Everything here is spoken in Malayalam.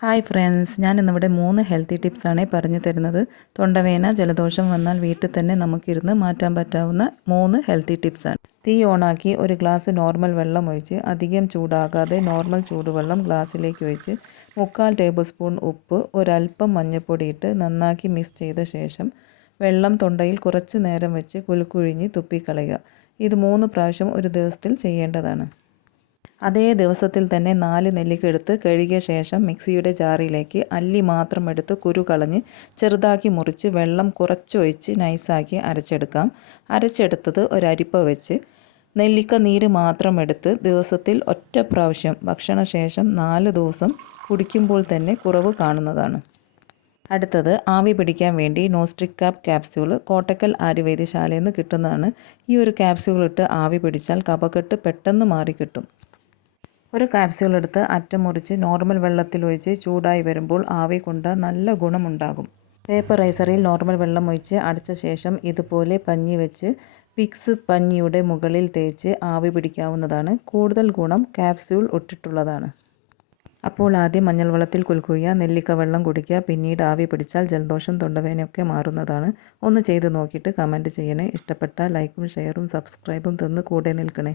ഹായ് ഫ്രണ്ട്സ്, ഞാൻ ഇന്നിവിടെ 3 ഹെൽത്തി ടിപ്സാണ് പറഞ്ഞു തരുന്നത്. തൊണ്ടവേദന, ജലദോഷം വന്നാൽ വീട്ടിൽ തന്നെ നമുക്കിരുന്ന് മാറ്റാൻ പറ്റാവുന്ന 3 ഹെൽത്തി ടിപ്സാണ്. തീ ഓണാക്കി ഒരു ഗ്ലാസ് നോർമൽ വെള്ളം ഒഴിച്ച് അധികം ചൂടാകാതെ നോർമൽ ചൂടുവെള്ളം ഗ്ലാസ്സിലേക്ക് ഒഴിച്ച് 3/4 ടേബിൾ സ്പൂൺ ഉപ്പ്, ഒരൽപ്പം മഞ്ഞൾപ്പൊടി ഇട്ട് നന്നാക്കി മിക്സ് ചെയ്ത ശേഷം വെള്ളം തൊണ്ടയിൽ കുറച്ച് നേരം വെച്ച് കുലുക്കുഴിഞ്ഞ് തുപ്പിക്കളയുക. ഇത് 3 പ്രാവശ്യം ഒരു ദിവസത്തിൽ ചെയ്യേണ്ടതാണ്. അതേ ദിവസത്തിൽ തന്നെ 4 നെല്ലിക്ക എടുത്ത് കഴുകിയ ശേഷം മിക്സിയുടെ ജാറിലേക്ക് അല്ലി മാത്രം എടുത്ത് കുരു കളഞ്ഞ് ചെറുതാക്കി മുറിച്ച് വെള്ളം കുറച്ചൊഴിച്ച് നൈസാക്കി അരച്ചെടുക്കാം. അരച്ചെടുത്തത് ഒരരിപ്പ വെച്ച് നെല്ലിക്ക നീര് മാത്രം എടുത്ത് ദിവസത്തിൽ ഒറ്റ പ്രാവശ്യം ഭക്ഷണശേഷം 4 ദിവസം കുടിക്കുമ്പോൾ തന്നെ കുറവ് കാണുന്നതാണ്. അടുത്തത് ആവി പിടിക്കാൻ വേണ്ടി നോസ്ട്രിക്കാപ്പ് ക്യാപ്സ്യൂൾ കോട്ടക്കൽ ആയുർവേദശാലയിൽ നിന്ന് കിട്ടുന്നതാണ്. ഈ ഒരു ക്യാപ്സ്യൂൾ ഇട്ട് ആവി പിടിച്ചാൽ കഫക്കെട്ട് പെട്ടെന്ന് മാറിക്കിട്ടും. ഒരു ക്യാപ്സ്യൂൾ എടുത്ത് അറ്റം മുറിച്ച് നോർമൽ വെള്ളത്തിൽ ഒഴിച്ച് ചൂടായി വരുമ്പോൾ ആവി കൊണ്ട് നല്ല ഗുണമുണ്ടാകും. വേപ്പറൈസറിൽ നോർമൽ വെള്ളം ഒഴിച്ച് അടച്ച ശേഷം ഇതുപോലെ പഞ്ഞി വെച്ച് വിക്സ് പഞ്ഞിയുടെ മുകളിൽ തേച്ച് ആവി പിടിക്കാവുന്നതാണ്. കൂടുതൽ ഗുണം ക്യാപ്സ്യൂൾ ഇട്ടിട്ടുള്ളതാണ്. അപ്പോൾ ആദ്യം മഞ്ഞൾ വെള്ളത്തിൽ കുലുക്കുക, നെല്ലിക്ക വെള്ളം കുടിക്കുക, പിന്നീട് ആവി പിടിച്ചാൽ ജലദോഷം തൊണ്ടവേദനയൊക്കെ മാറുന്നതാണ്. ഒന്ന് ചെയ്ത് നോക്കിയിട്ട് കമൻറ്റ് ചെയ്യണേ. ഇഷ്ടപ്പെട്ടാൽ ലൈക്കും ഷെയറും സബ്സ്ക്രൈബും തന്ന് കൂടെ നിൽക്കണേ.